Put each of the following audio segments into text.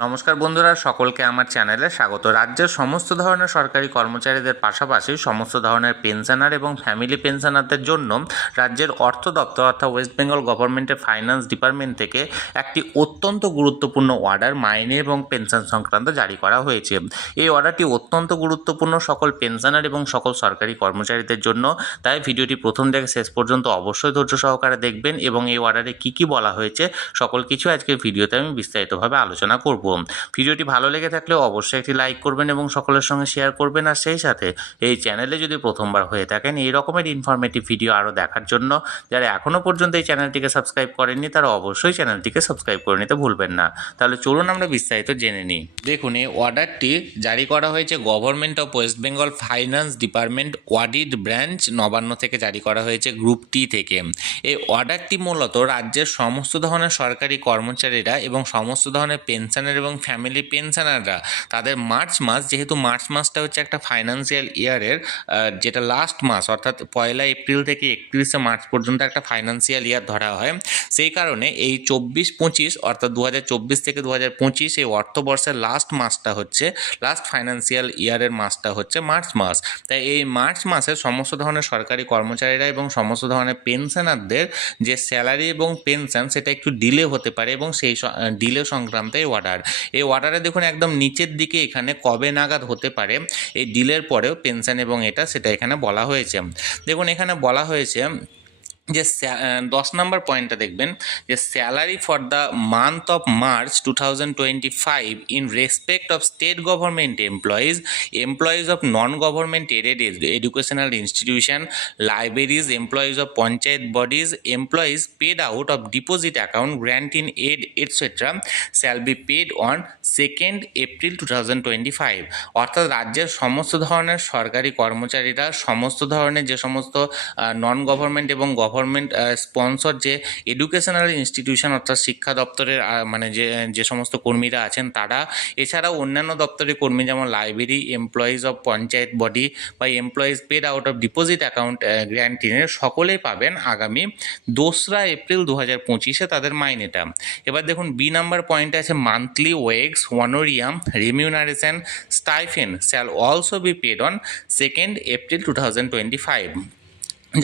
নমস্কার বন্ধুরা, সকলকে আমার চ্যানেলে স্বাগত। রাজ্যের সমস্ত ধরনের সরকারি কর্মচারীদের পাশাপাশি সমস্ত ধরনের পেনশনার এবং ফ্যামিলি পেনশনারদের জন্য রাজ্যের অর্থ দপ্তর অর্থাৎ ওয়েস্ট বেঙ্গল গভর্নমেন্টের ফাইন্যান্স ডিপার্টমেন্ট থেকে একটি অত্যন্ত গুরুত্বপূর্ণ অর্ডার মাইনে এবং পেনশন সংক্রান্ত জারি করা হয়েছে। এই অর্ডারটি অত্যন্ত গুরুত্বপূর্ণ সকল পেনশনার এবং সকল সরকারি কর্মচারীদের জন্য। তাই ভিডিওটি প্রথম থেকে শেষ পর্যন্ত অবশ্যই ধৈর্য সহকারে দেখবেন এবং এই অর্ডারে কী কী বলা হয়েছে সকল কিছু আজকের ভিডিওতে আমি বিস্তারিতভাবে আলোচনা করব। ভিডিওটি ভালো লেগে থাকলে অবশ্যই একটি লাইক করবেন এবং সকলের সঙ্গে শেয়ার করবেন। আর সেই সাথে এই চ্যানেলে যদি প্রথমবার হয়ে থাকেন, এই রকমের ইনফরমেটিভ ভিডিও আরও দেখার জন্য যারা এখনও পর্যন্ত এই চ্যানেলটিকে সাবস্ক্রাইব করেননি, তারা অবশ্যই চ্যানেলটিকে সাবস্ক্রাইব করে নিতে ভুলবেন না। তাহলে চলুন আমরা বিস্তারিত জেনে নিই। দেখুন, এই অর্ডারটি জারি করা হয়েছে government of West Bengal finance department audit branch Nabanna থেকে জারি করা হয়েছে গ্রুপ টি থেকে। এই অর্ডারটি মূলত রাজ্যের সমস্ত ধরনের সরকারি কর্মচারীরা এবং সমস্ত ধরনের পেনশনের এবং ফ্যামিলি পেনশনাররা তাদের মার্চ মাস, যেহেতু মার্চ মাসটা হচ্ছে একটা ফাইন্যান্সিয়াল ইয়ারের যেটা লাস্ট মাস, অর্থাৎ পয়লা এপ্রিল থেকে একত্রিশে মার্চ পর্যন্ত একটা ফাইন্যান্সিয়াল ইয়ার ধরা হয়, সেই কারণে এই চব্বিশ পঁচিশ, অর্থাৎ দু হাজার চব্বিশ থেকে দু হাজার পঁচিশ এই অর্থবর্ষের লাস্ট মাসটা হচ্ছে লাস্ট ফাইন্যান্সিয়াল ইয়ারের মাসটা হচ্ছে মার্চ মাস। তাই এই মার্চ মাসের সমস্ত ধরনের সরকারি কর্মচারীরা এবং সমস্ত ধরনের পেনশনারদের যে স্যালারি এবং পেনশন সেটা একটু ডিলে হতে পারে এবং সেই ডিলে সংক্রান্ত এই অর্ডার এই অর্ডারে দেখুন একদম নিচের দিকে এখানে কবে নাগাদ হতে পারে, এই ডিলের পরেও পেনশন এবং এটা সেটা এখানে বলা হয়েছে। দেখুন এখানে বলা হয়েছে যে দশ নম্বর পয়েন্টটা দেখবেন যে salary for the month of March two thousand twenty five in respect of state government employees employees of non government aided educational institution libraries employees of panchayat bodies employees paid out of deposit account grant in aid etcetera shall be paid on second April two thousand twenty five অর্থাৎ রাজ্যের সমস্ত ধরনের সরকারি কর্মচারীরা, সমস্ত ধরনের যে সমস্ত নন গভর্নমেন্ট এবং গভর্নমেন্ট স্পন্সর যে এডুকেশনাল ইনস্টিটিউশন অর্থাৎ শিক্ষা দপ্তরের মানে যে যে সমস্ত কর্মীরা আছেন তারা, এছাড়াও অন্যান্য দপ্তরের কর্মী যেমন library employees of panchayat body বা employees paid out of deposit account গ্র্যান্টিনের সকলেই পাবেন আগামী দোসরা এপ্রিল দু হাজার পঁচিশে তাদের মাইনেটা। এবার দেখুন বি নাম্বার পয়েন্টে আছে monthly wages honorarium remuneration stipend shall also be paid on second April two thousand twenty five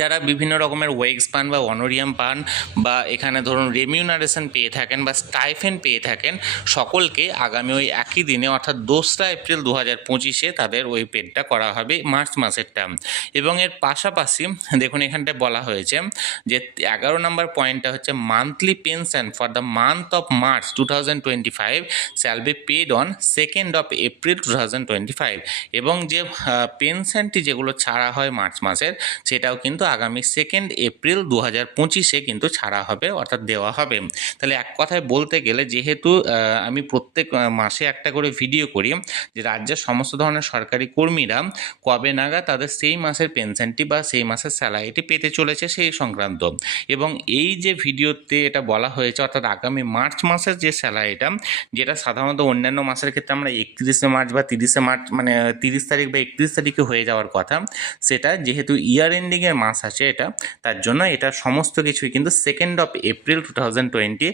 যারা বিভিন্ন রকমের ওয়েগস পান বা অনোরিয়াম পান বা এখানে ধরুন রেমিউনারেশন পেয়ে থাকেন বা স্টাইফেন পেয়ে থাকেন, সকলকে আগামী ওই একই দিনে, অর্থাৎ দোসরা এপ্রিল দু হাজার পঁচিশে তাদের ওই পেডটা করা হবে মার্চ মাসেরটা। এবং এর পাশাপাশি দেখুন এখানটায় বলা হয়েছে যে এগারো নম্বর পয়েন্টটা হচ্ছে monthly pension for the month of March two thousand twenty five shall be paid on second of April two thousand twenty five এবং যে পেনশনটি যেগুলো ছাড়া হয় মার্চ মাসের, সেটাও কিন্তু কিন্তু আগামী সেকেন্ড এপ্রিল দু হাজার পঁচিশে কিন্তু ছাড়া হবে, অর্থাৎ দেওয়া হবে। তাহলে এক কথায় বলতে গেলে যেহেতু আমি প্রত্যেক মাসে একটা করে ভিডিও করি যে রাজ্যের সমস্ত ধরনের সরকারি কর্মীরা কবে নাগাদ তাদের সেই মাসের পেনশনটি বা সেই মাসের স্যালারিটি পেতে চলেছে সেই সংক্রান্ত। এবং এই যে ভিডিওতে এটা বলা হয়েছে, অর্থাৎ আগামী মার্চ মাসের যে স্যালারিটা যেটা সাধারণত অন্যান্য মাসের ক্ষেত্রে আমরা একত্রিশে মার্চ বা তিরিশে মার্চ মানে তিরিশ তারিখ বা একত্রিশ তারিখে হয়ে যাওয়ার কথা, সেটা যেহেতু ইয়ার এন্ডিংয়ের মাস আছে এটা। তার জন্য এটা সমস্ত কিছুই কিন্তু second of April two thousand twenty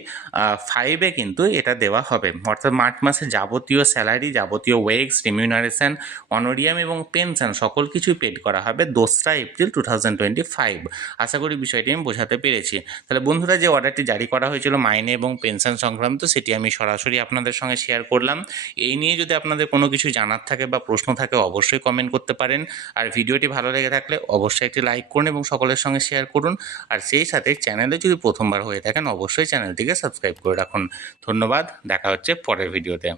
ফাইভে কিন্তু এটা দেওয়া হবে। অর্থাৎ মার্চ মাসে যাবতীয় স্যালারি যাবতীয় ওয়েক্স রিমিউনারেশন অনোরিয়াম এবং পেনশন সকল কিছুই পেড করা হবে দোসরা April two thousand twenty five আশা করি বিষয়টি আমি বোঝাতে পেরেছি। তাহলে বন্ধুরা, যে অর্ডারটি জারি করা হয়েছিল মাইনে এবং পেনশন সংক্রান্ত, সেটি আমি সরাসরি আপনাদের সঙ্গে শেয়ার করলাম। এই নিয়ে যদি আপনাদের কোনো কিছু জানার থাকে বা প্রশ্ন থাকে, অবশ্যই কমেন্ট করতে পারেন। আর ভিডিওটি ভালো লেগে থাকলে অবশ্যই একটি লাইক করুন এবং সকলের সঙ্গে শেয়ার করুন। আর সেই সাথে চ্যানেলে যদি প্রথমবার হয়ে থাকেন, অবশ্যই চ্যানেলটিকে সাবস্ক্রাইব করে রাখুন। ধন্যবাদ, দেখা হচ্ছে পরের ভিডিওতে